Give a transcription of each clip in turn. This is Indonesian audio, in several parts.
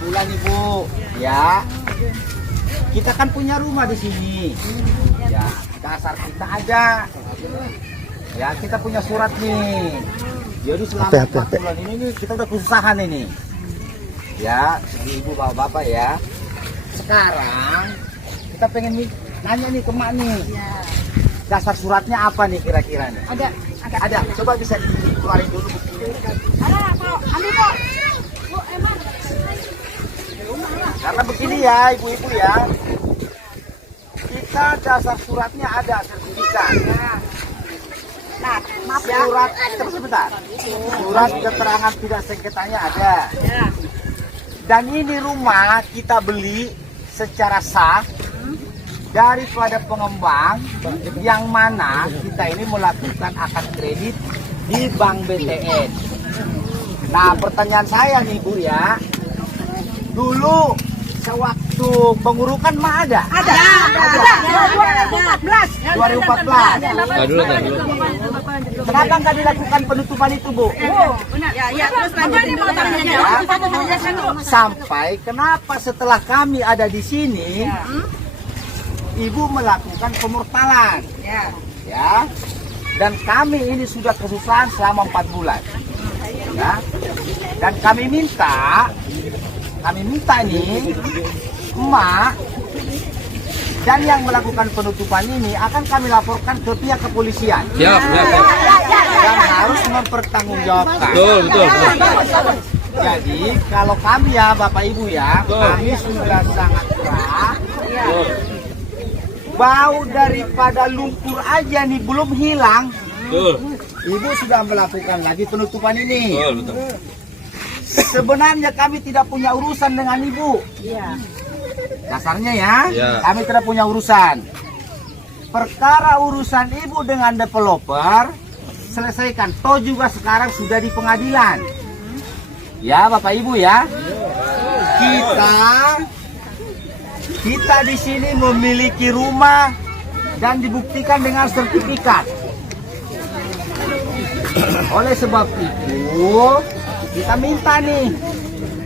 bulan Ibu, ya. Kita kan punya rumah di sini. Ya, dasar kita ada. Ya, kita punya surat nih. Jadi selama 4 bulan ini nih, kita udah kesusahan ini. Ya, Ibu bapak-bapak ya. Sekarang kita pengen nanya nih ke Mak nih. Dasar suratnya apa nih kira-kira nih? Ada. Coba bisa dikeluarin dulu. Ada, Pak. Ambil, Pak. Bu, emang. Karena begini ya, ibu-ibu ya. Kita dasar suratnya ada sertifikat. Nah, maaf ya. Surat, sebentar. Surat keterangan tidak sengketanya ada. Ya. Dan ini rumah kita beli secara sah daripada pengembang yang mana kita ini melakukan akad kredit di Bank BTN. Nah, pertanyaan saya nih Bu ya, dulu sewaktu pengurukan mah ada? Ada. 2014. Dulu. Kenapa nggak dilakukan penutupan itu Bu? Ya, terus lanjutin dulu Pak. Sampai kenapa setelah kami ada di sini, Ibu melakukan pemurtalan, ya, dan kami ini sudah kesusahan selama 4 bulan, ya, dan kami minta nih, Emak dan yang melakukan penutupan ini akan kami laporkan ke pihak kepolisian. Siap. Dan harus mempertanggungjawabkan. Betul. Jadi kalau kami ya Bapak Ibu ya, kami sudah sangat gerah. Bau daripada lumpur aja nih belum hilang. Betul. Ibu sudah melakukan lagi penutupan ini. Betul. Sebenarnya kami tidak punya urusan dengan Ibu. Dasarnya ya, kami tidak punya urusan. Perkara urusan Ibu dengan developer selesaikan. Toh juga sekarang sudah di pengadilan. Ya Bapak Ibu ya. Kita di sini memiliki rumah dan dibuktikan dengan sertifikat. Oleh sebab itu, kita minta nih,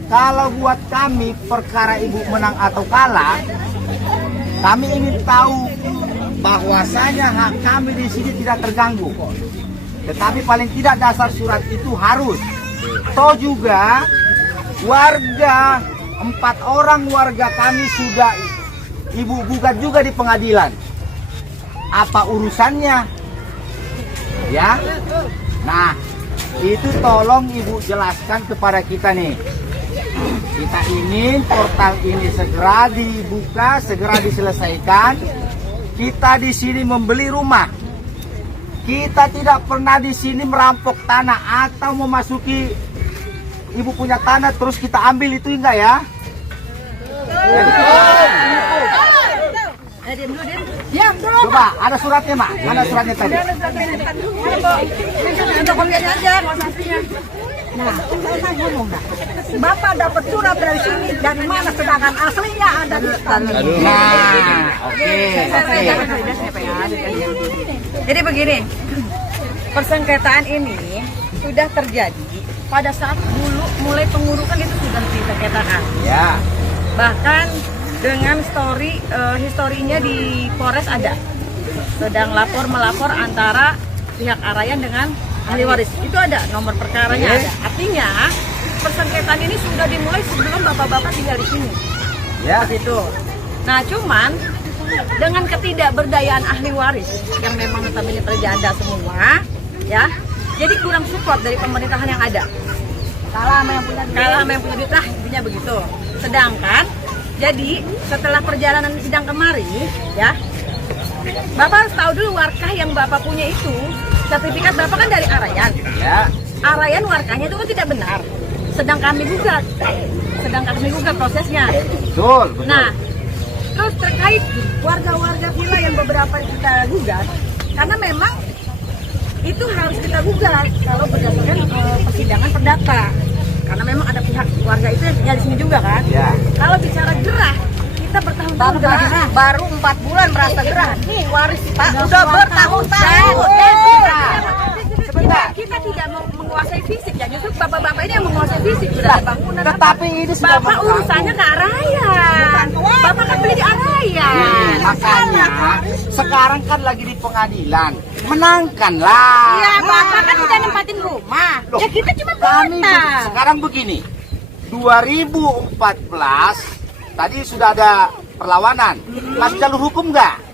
kalau buat kami perkara Ibu menang atau kalah, kami ingin tahu bahwasanya hak kami di sini tidak terganggu. Tetapi paling tidak dasar surat itu harus. Toh juga warga 4 orang warga kami sudah Ibu gugat juga di pengadilan. Apa urusannya? Ya. Nah, itu tolong Ibu jelaskan kepada kita nih. Kita ingin portal ini segera dibuka, segera diselesaikan. Kita di sini membeli rumah. Kita tidak pernah di sini merampok tanah atau memasuki Ibu punya tanah terus kita ambil, itu enggak ya? Coba, ada suratnya Mak? Mana suratnya tadi? Nah, saya ngomong dah. Bapak dapat surat dari sini, dari mana sedangkan aslinya ada di sana. Nah, oke. Jadi begini, persengketaan ini sudah terjadi pada saat dulu mulai pengurukan itu sudah disengketakan. Ya. Bahkan dengan historinya di Polres ada. Sedang melapor antara pihak Arayan dengan ahli waris. Itu ada, nomor perkaranya ada. Artinya persengketaan ini sudah dimulai sebelum bapak-bapak tinggal di sini. Ya. Itu. Nah, cuman dengan ketidakberdayaan ahli waris yang memang notabene terjanda semua, ya. Jadi kurang support dari pemerintahan yang ada. Kalah sama yang punya duit lah, intinya begitu. Sedangkan jadi setelah perjalanan sidang kemari, ya, Bapak harus tahu dulu warkah yang Bapak punya itu, sertifikat Bapak kan dari Arayan. Ya. Arayan warkahnya itu kan tidak benar. Sedang kami gugat prosesnya. Betul. Nah, terus terkait warga-warga villa yang beberapa kita gugat, karena memang itu harus kita gugat kalau berdasarkan persidangan perdata, karena memang ada pihak warga itu yang tinggal di sini juga kan. Ya. Kalau bicara gerah, kita bertahun-tahun gerah. Baru 4 bulan merasa gerah. Nih waris Pak udah bertahun-tahun. Sebentar, kita tidak mau menguasai fisik ya, justru bapak-bapak ini yang menguasai fisik sudah ada bangunan. Tetapi ini sudah Bapak urusannya ke Arayan. Bapak kan beli di Arayan. Makanya sekarang kan lagi di pengadilan, menangkanlah. Iya, Bapak kan udah nempatin rumah. Loh, Ya kita cuma kami kota. sekarang begini, 2014 tadi sudah ada perlawanan, masih jalur hukum nggak?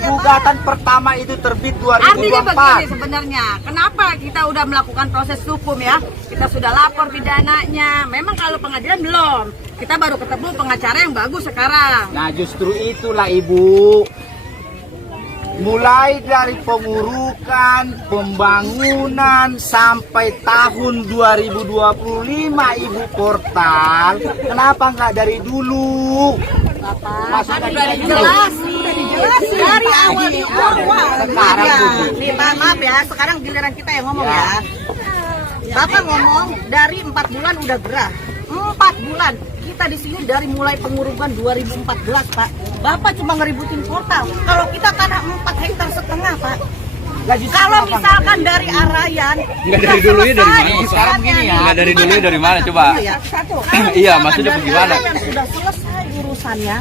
Gugatan pertama itu terbit Artinya 2024. begini sebenarnya, kenapa kita udah melakukan proses hukum ya? Kita sudah lapor pidananya. Memang kalau pengadilan belum. Kita baru ketemu pengacara yang bagus sekarang. Nah justru itulah Ibu, mulai dari pengurukan, pembangunan sampai tahun 2025 Ibu portal, kenapa nggak dari dulu? Maksudnya dari Jelas, dari awal Sekarang begini. nih, maaf ya, sekarang giliran kita yang ngomong ya. Bapak ngomong dari 4 bulan udah gerah. 4 bulan. Kita di sini dari mulai pengurukan 2014, Pak. Bapak cuma ngeributin portal. Kalau kita tanah 4,5 hektar, Pak. Kalau misalkan dari Arayan, Enggak dari dulunya dari mana? Sekarang begini ya. Enggak dari dulunya dari mana coba? Satu. Iya, maksudnya bagaimana? Arayan sudah selesai urusannya,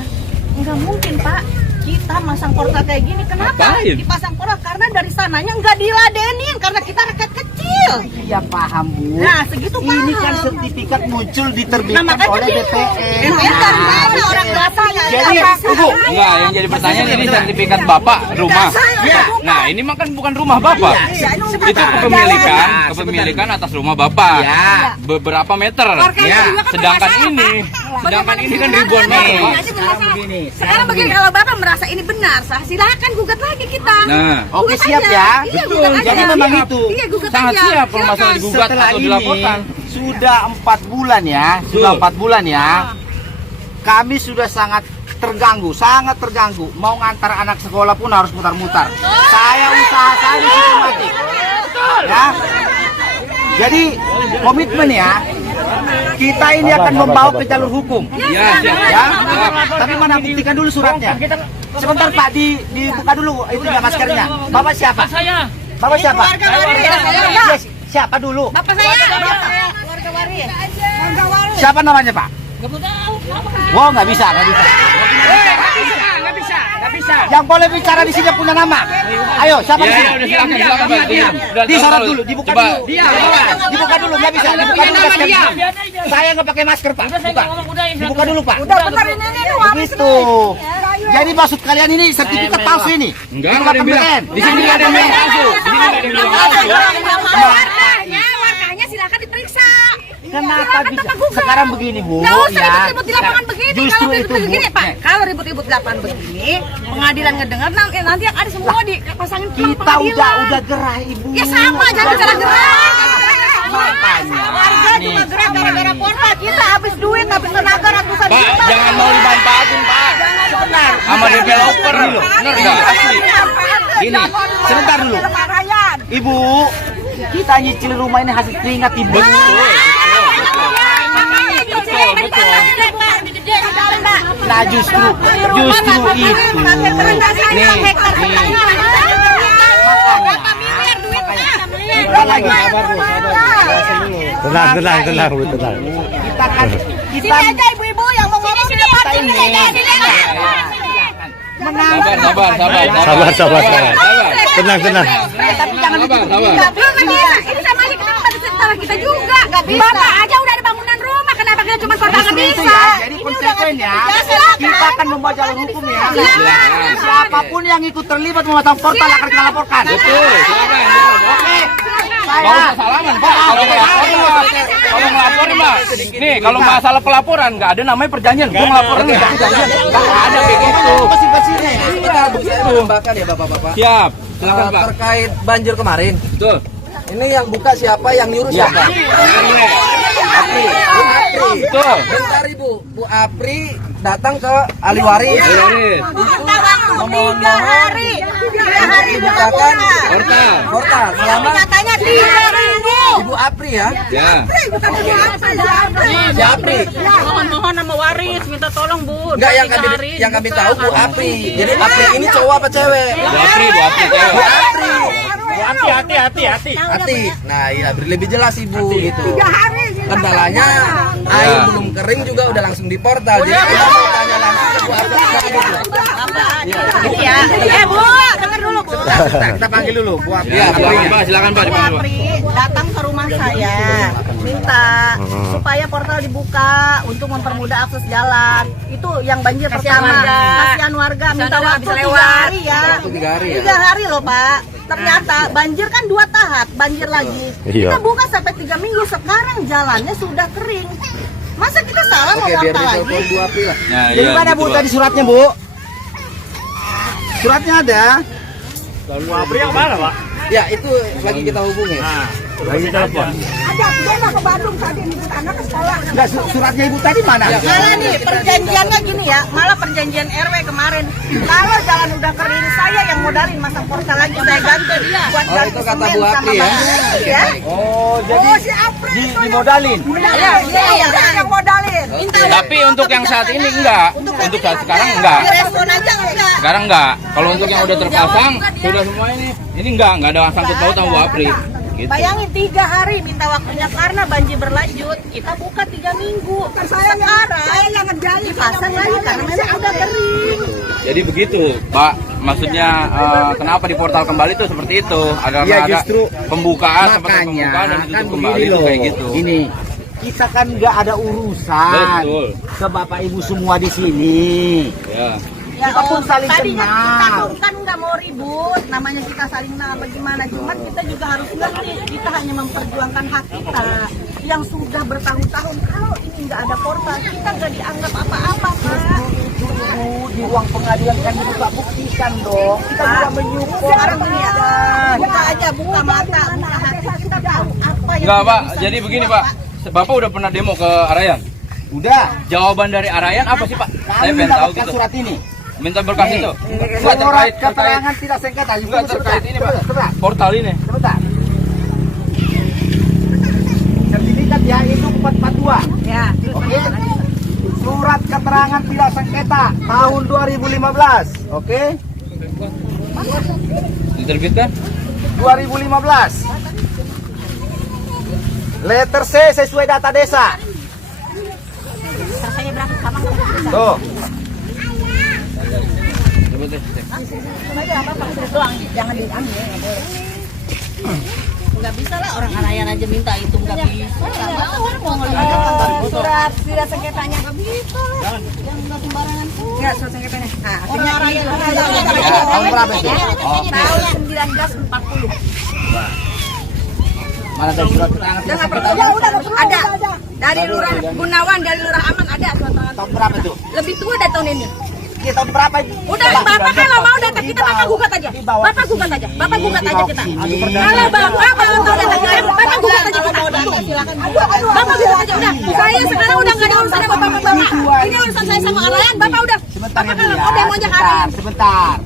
nggak mungkin Pak. Kita masang portal kayak gini, kenapa Ngapain? dipasang portal? Karena dari sananya nggak diladenin, karena kita rakyat kecil. Iya paham Bu. Nah, segitu Ini paham. kan sertifikat muncul Nah, diterbitkan makanya oleh bingung. BPN. BPN mana orang biasanya? Jadi tunggu. Enggak, yang jadi pertanyaan ini sertifikat Bapak rumah. Iya. Nah, ini mah kan bukan rumah Bapak. Itu kepemilikan atas rumah Bapak. Ya. Beberapa meter. Orkanya juga kan Sedangkan bermasalah, ini kan ribuan meter, Pak. Sekarang begini. Sekarang begini, kalau Bapak merasa ini benar, sah, silakan gugat lagi kita. Nah, Oke, Gugat siap aja. ya. Iya, Betul, gugat aja. jadi memang itu. Iya, gugat sangat aja. siap kalau masalah Silakan. digugat Setelah atau ini dilaporkan. sudah 4 bulan ya, sudah 4 bulan ya. Kami sudah sangat terganggu. Mau ngantar anak sekolah pun harus mutar-mutar. Saya usaha saya di situ mati. Ya. Jadi komitmen ya. Kita ini akan membawa ke jalur hukum. Ya, siap. Ya. Tapi mana buktikan dulu suratnya. Sebentar Pak, dibuka dulu itunya maskernya. Bapak siapa? Bapak siapa? Yes, siapa dulu? Bapak saya. Keluarga waris. Siapa namanya Pak? Wow, nggak bisa. Yang boleh bicara di sini punya nama. Ayo, siapa di Ya, sini? udah silakan Pak. Disorot dulu, dibuka Coba. dulu. Dibuka dulu, nggak bisa. Dibuka dulu maskernya. Saya nggak pakai masker Pak. Dibuka dulu Pak. Udah bentar ini Begitu. Jadi maksud kalian ini sertifikat palsu ini? Enggak, Ini enggak ada yang bilang. BPN. Di sini enggak ada yang bilang palsu. Di sini enggak ada yang bilang palsu. Warganya silakan diperiksa. Kenapa Silakan bisa? tetap gugat. Sekarang begini Bu, Nggak usah ya. ribut-ribut di lapangan begini. Justru Kalau itu ribut-ribut Bu. begini, Pak. Kalau ribut-ribut di lapangan begini, pengadilan ngedengar nanti yang ada semua dipasangin ke Kita udah gerah Ibu. Ya sama, jangan bicara gerah. Makanya. warga cuma gerak gara-gara portal. Kita habis duit, habis tenaga ratusan Pak, juta. jangan mau dimanfaatin, Pak. Sebentar. Sama developer. Bener enggak? Asli. Gini, sebentar dulu. Ibu, kita nyicil rumah ini hasil keringat Ibu. Nah justru itu. Kita lagi Tenang, Bu, tenang. Kita kan Sini aja ibu-ibu yang mau ngomong di depan sini aja. Sabar. Tenang. tapi jangan Sabar. Ini sama aja kita membantu kita juga. Bapak aja udah ada bangunan rumah, kenapa kita cuma korban nggak Justru itu bisa? ya, jadi konsekuennya kita akan membawa jalur hukum ya. Silakan. Siapapun yang ikut terlibat memasang portal akan kita laporkan. Betul, silakan. Oke. Nggak usah salaman, Pak. Kalau ngelaporin, Pak. Nih, kalau masalah pelaporan nggak ada namanya perjanjian. Gua ngelaporin nggak ada begitu. Bersih-bersihnya ya. Kita menambahkan ya Bapak-Bapak. Siap. Silakan, Pak. Terkait banjir kemarin, Betul. ini yang buka siapa, yang nyuruh siapa? Apri. Bu Apri. Betul. Bentar Ibu, Bu Apri datang ke ahli waris. Beres. Itu Memohon 3 hari. 3 hari dibukakan Portal. portal selama Katanya 3.000. Ibu Apri ya. Ya. Si Apri. Mohon sama waris minta tolong Bu. Enggak, yang kami tahu Bu Apri. Jadi Apri ini cowok apa cewek? Bu Apri cewek. Bu Apri. Hati. Hati. Nah, iya lebih jelas Ibu gitu. Kendalanya air belum kering juga udah langsung di portal. Jadi kita mau tanya langsung ke Bu Apri gitu. Ini ya. Bu, dengar dulu Bu. Kita panggil dulu Bu Apri. Iya, Silakan Pak, Bu dipanggil, Pak. Apri datang ke rumah saya minta supaya portal dibuka untuk mempermudah akses jalan. Itu yang banjir pertama. Kasihan warga minta Sana waktu bisa 3 lewat. hari ya. Waktu 3 hari ya. 3 hari loh Pak. Ternyata banjir kan 2 tahap, banjir lagi. Iya. Kita buka sampai 3 minggu, sekarang jalannya sudah kering. Masa kita salah mau Oke, biar warta lagi? ditelepon Bu Apri lah. Nah, Jadi iya, mana gitu, Bu Pak. tadi suratnya Bu? Suratnya ada. Ya, itu lagi kita hubungi. Lagi telepon. Enggak, suratnya Ibu tadi mana? Malah nih perjanjiannya gini ya, malah perjanjian RW kemarin. Kalau jalan udah kering, saya yang modalin masang portal lagi, saya ganti dia buat Oh, ganti itu kata semen Bu sama Apri ya? batu ya. Oh, jadi dimodalin. Iya, yang modalin. Minta Tapi untuk yang saat ini enggak. Untuk saat sekarang enggak. direspon aja enggak. Sekarang enggak. Kalau untuk yang udah terpasang, sudah semua ini enggak ada sangkut paut sama Bu Apri. Gitu. Bayangin 3 hari minta waktunya karena banjir berlanjut. Kita buka 3 minggu. Sekarang dipasang lagi karena memang udah kering. Jadi begitu, Pak. Maksudnya kenapa di portal kembali itu seperti itu? Ada Iya, ada justru pembukaan seperti makanya pembukaan dan kan ditutup kembali begini itu loh. kayak gitu. Ini kita kan nggak ada urusan Betul. ke Bapak Ibu semua di sini. Ya. Kita pun saling tadinya kenal. kita tuh kan nggak mau ribut, namanya kita saling kenal bagaimana. Cuma kita juga harus ngerti, kita hanya memperjuangkan hak kita yang sudah bertahun-tahun. Kalau ini nggak ada portal, kita nggak dianggap apa-apa, Pak. Bu, di ruang pengadilan kan juga buktikan dong. Kita juga menyupport. Sekarang ini ya, buka aja, buka mata, buka hati, kita tahu apa yang Enggak, tidak Pak. bisa Jadi dibuat, begini, Pak. Bapak udah pernah demo ke Arayan? Udah. Jawaban dari Arayan apa sih, Pak? Saya Kami pengen tahu mendapatkan gitu. surat ini. Minta berkas Nih, itu. surat terkait keterangan tidak sengketa. Enggak terkait ini, Pak. Sebentar. Portal ini. Sebentar. Sertifikat ya itu 442. Ya, Oke. Surat keterangan tidak sengketa tahun 2015. Oke. Diterbitkan? 2015. Letter C sesuai data desa. rasanya berapa sama Tuh. Coba tes. doang, jangan diambil, nggak boleh. Nggak bisa lah orang Arayan aja minta itu nggak bisa. Orang mau ngelihat surat tidak sengketanya nggak bisa. Yang nggak sembarangan tuh. Nggak surat sengketanya. Nah, orang Arayan Tahun berapa itu? tahun 1940. Mana ada surat keterangan tidak sengketa? Ada dari Lurah Gunawan, dari Lurah Aman ada surat tangan. Tahun berapa itu? Lebih tua dari tahun ini. Iya, tahun berapa itu? Udah, Bapak kalau mau data kita, Bapak gugat aja. Bapak gugat aja. Bapak gugat aja kita. Kalau Bapak mau data kita, Bapak gugat aja kita. Bapak gugat aja udah. Saya sekarang udah nggak ada urusan sama Bapak. Ini urusan saya sama Arayan. Bapak udah. Sebentar Bapak ya, Bu, kalau ya. mau demo aja ke Arayan. Sebentar.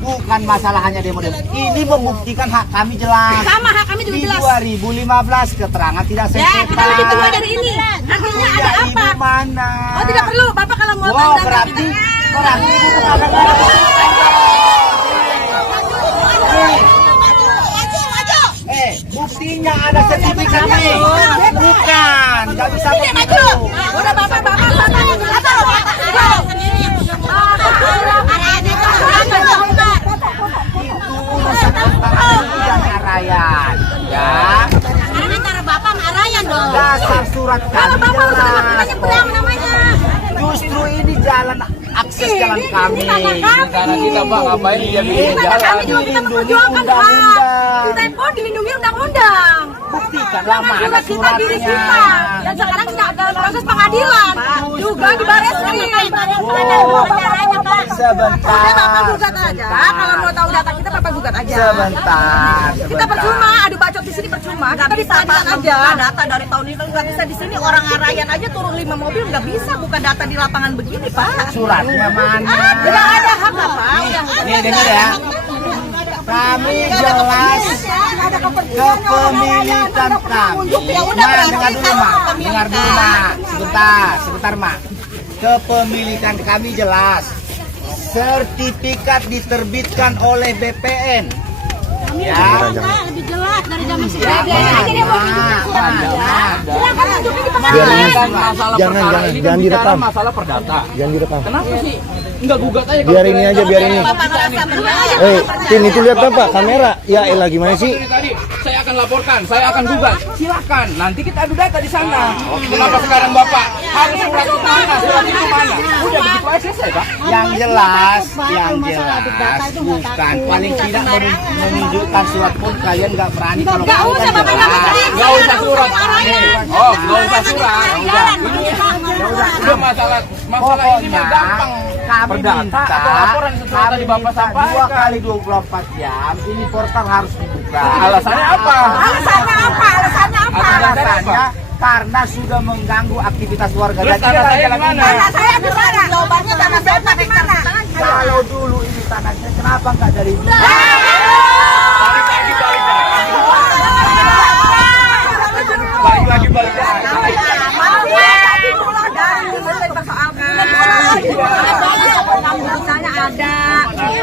Bukan masalah hanya demo-demo. Ini membuktikan hak kami jelas. Sama hak kami juga Di jelas. 2015 keterangan tidak Ya, sengketa. kita lebih tua dari ini. Artinya ada Ya, apa? Ibu mana? Oh, tidak perlu. Bapak kalau mau tahu Wow, data berarti kita. Ibu kepada buktinya ada sertifikat nih. Bukan, nggak bisa begitu. Udah Bapak. Urusan antara Ibu dan Arayan, ya. Karena antara Bapak sama Arayan dong. Dasar surat Kalau kami Bapak urusan sama jelas. penyeberang namanya. Justru ini jalan akses jalan kami. Karena kita, Pak, ngapain dia bikin Kami jalan? juga kita memperjuangkan hak. Kita pun dilindungi undang-undang. Buktikanlah mana juga kita diri kita. suratnya. Dan sekarang tidak dalam proses pengadilan. Juga di baris krim. Sebentar. Udah Bapak gugat aja. Kalau mau tahu data kita Bapak gugat aja. Sebentar. Kita percuma, adu bacot di sini percuma. Kita bisa Pak, aja. membuka data dari tahun ini nggak bisa di sini orang Arayan aja turun 5 mobil nggak bisa buka data di lapangan begini Pak. Suratnya mana? Tidak ada hak Pak. Nih dengar ya. Kami jelas kepemilikan kami. Dengar dulu mak. Dengar dulu mak. Sebentar mak. Kepemilikan kami jelas. Sertifikat diterbitkan oleh BPN. Ya. Lebih jelas dari zaman Jangan direkam. Masalah perdata. Jangan direkam. Kenapa sih? Enggak gugat aja. Biar ini aja, biar ini. Bapak ngerasa benar. Tin itu lihat apa? Kamera. Ya elah gimana sih? Dari tadi saya akan laporkan, saya akan gugat. Silakan, nanti kita adu data di sana. Kenapa sekarang Bapak harus surat itu mana? Surat itu mana? Udah begitu aja selesai, Pak. Yang jelas bukan paling tidak menunjukkan surat pun kalian nggak berani kalau Nggak kamu usah, kan Bapak, jelas. Enggak usah surat. Oh, enggak usah surat. Udah masalah ini Pokoknya mah gampang. kami Perdata minta, atau laporan sesuai kami tadi Bapak minta sampaikan. 2 kali 24 jam ini portal harus dibuka. Alasannya apa? Alasannya apa? Alasannya apa? Alasannya karena sudah mengganggu aktivitas warga. Terus tanah saya di mana? Tanah saya di mana? Jawabannya tanah saya pakai mana? Kalau dulu ini tanahnya kenapa nggak dari dulu? Balik lagi. Misalnya ada,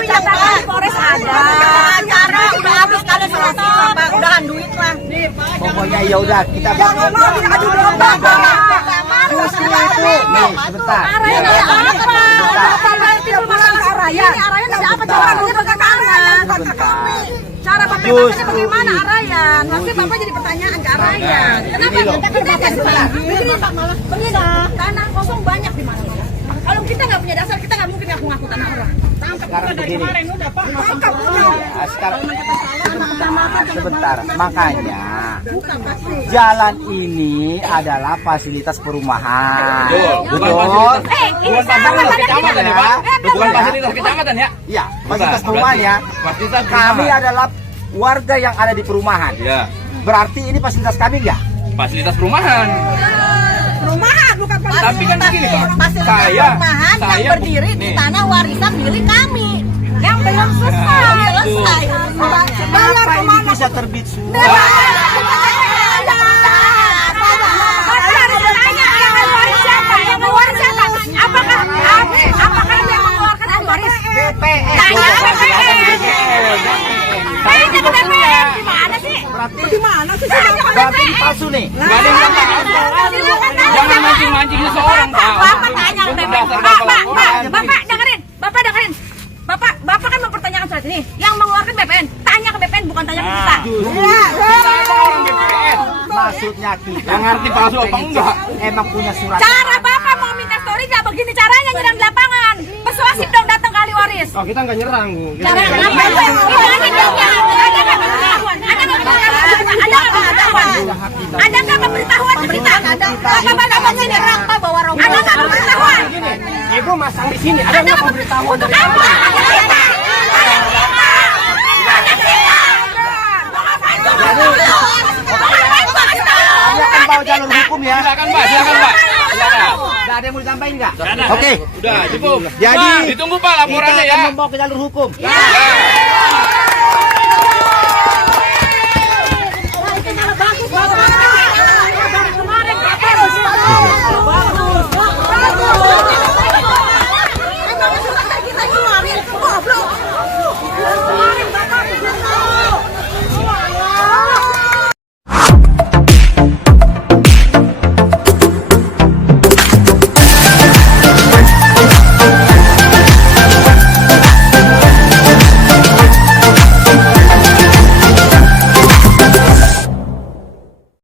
catatan Polres ada, cara udah habis kalian selesai, udahan duit lah. Pokoknya ya udah kita bangun. Terusnya itu nih sebentar. Arahnya ada apa? Tidak masalah arahnya. Arahnya ada apa? Cara bagaimana? Cara pembebasannya bagaimana Arayan? Nanti Bapak jadi pertanyaan ke Arayan. Kenapa kita begini, tanah kosong banyak di mana-mana. Kalau kita nggak punya dasar, kita nggak mungkin ngaku-ngaku tanah orang. Sekarang begini. Sebentar. Makanya jalan ini adalah fasilitas perumahan. Bukan fasilitas kecamatan ya, Pak. Bukan fasilitas kecamatan ya. Iya, fasilitas perumahan ya. Fasilitas Kami perumahan. adalah warga yang ada di perumahan. Ya, Berarti ini fasilitas kami nggak? fasilitas perumahan. Perumahan bukan Tapi kan begini, Pak. Fasilitas perumahan yang berdiri di tanah warisan milik kami. yang belum selesai. Selesai. Kenapa ini bisa terbit surat? Apakah yang mengeluarkan ahli waris? BPN. Saya jadi BPN. Gimana sih? Berarti Gimana sih? berarti ini palsu nih. Nggak ada yang jangan mancing-mancing seseorang, Pak. Bapak tanya ke BPN. Berdasarkan Bapak pelaporan. dengerin. Bapak dengerin. Bapak kan mempertanyakan surat ini. Yang mengeluarkan BPN, tanya ke BPN bukan tanya ke kita. Kita itu orang BPN. Maksudnya kita Yang ngerti palsu apa enggak? emang punya surat. Cara Bapak mau minta story nggak begini caranya nyerang di lapangan. Persuasif dong datang ke ahli waris. Oh, kita nggak nyerang, Bu. Cara kenapa? Ada nggak pemberitahuan? Ada nggak pemberitahuan ke kita? Apa namanya nyerang Pak bawa rombongan? Ada nggak pemberitahuan? Ibu masang di sini. Ada nggak pemberitahuan dari Apa? Kami akan bawa jalur hukum ya. Silakan, Pak. Silakan, Pak. Silakan. Nggak ada yang mau disampaikan nggak? Nggak ada. Oke. Udah, cukup. Jadi Ditunggu, Pak, kita laporannya akan ya. membawa ke jalur hukum. Ya.